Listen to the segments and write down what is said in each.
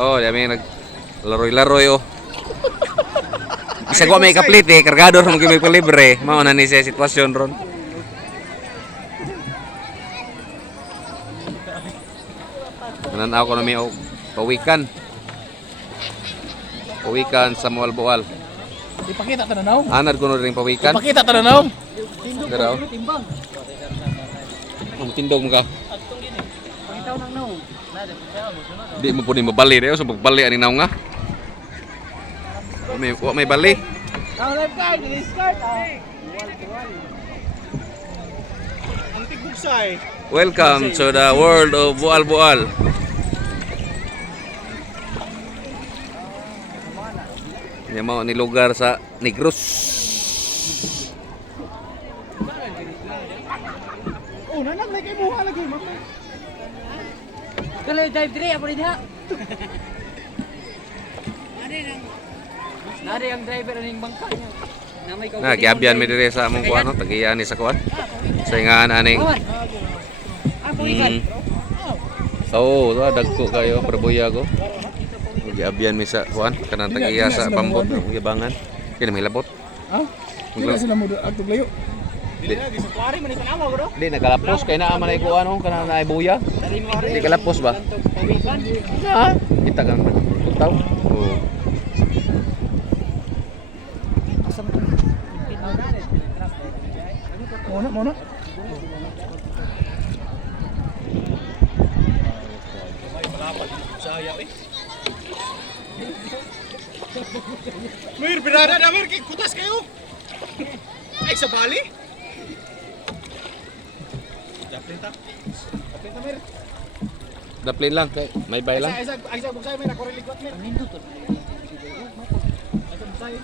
Oh, dami naglaroy-laroy oh. Isa ko may kaplit eh, kargador mo may palibre. Mao na ni sa sitwasyon ron. Nananaw ko na may pawikan. Pawikan sa Mualboal. Ipakita tananaw. Anad ko na rin pawikan. Ipakita tananaw. Daraw. Ang tindog mo ka. Pangitaw nang naw. Di mo po ni mabali dayo so pagbali ani naw nga. May bali. Now left card, start Ang tigbugsay. Welcome to the world of Bual-Bual. Yan mo ni lugar sa Negros. Oh, nanang may kay buha lagi mo. Kalau dive dire apa dia? Ada yang driver ning bangkanya. Namay kau. Na giabyan mi dire sa among kuan no, tagiyan ni sa kuan. Sa nga aning. Ako ikan. Oh, dagko kayo perbuya ko. Giabyan mi sa kuan kanang tagiya sa pambot ng yabangan. Kini may labot. Ah? Dili sila mo agtog layo. Di, Lagi sa kuwari man itanawa ko do. di nakalapos kay naa man ay kuan no kanang naay buya. Di kalapos ba? Ha? Kita kan tahu. Oh. Muna. Mir, birada na mir, kutas kayo. Ay, sa Bali? Japlinta, mir. Daplin lang kay may bay lang. Ay, sa buksay, mir, ako rin ligot, mir. Nindo to. Ay, sa buksay.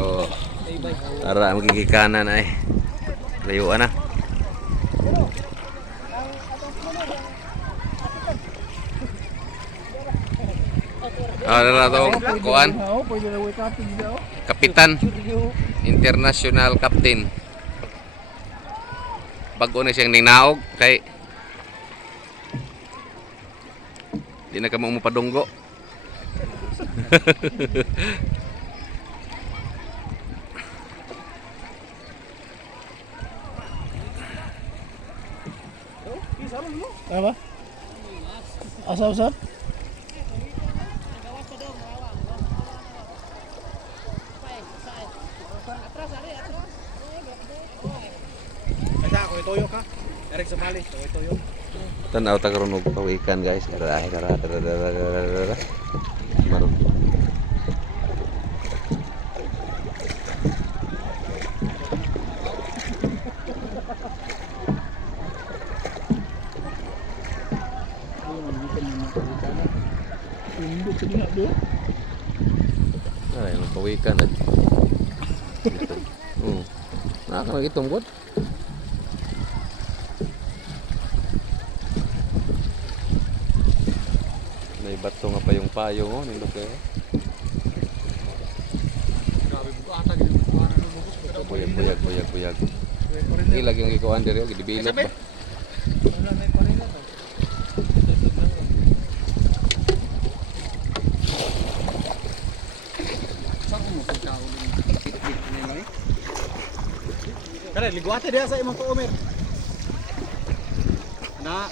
Oh. Tara magigikanan ay. Layuan na. Dara to kuan. Oo, pwede na way cutting daw. Kapitan. International captain. Bago na siyang ninaog kay di na ka mo padunggo. Apa? Asa-asa? Asa ako itoyo ka? Direct sa Bali, itoyo. Tanaw ta karon og pawikan guys. Dara. Maron. Ay, pawikan eh. Nakaka itong may bato nga pa yung payo mo, nindot kayo. Buyag. Ilag yung ikuan diri, gidibilot ba? Kare ligwate dia sa imong tuomer. Na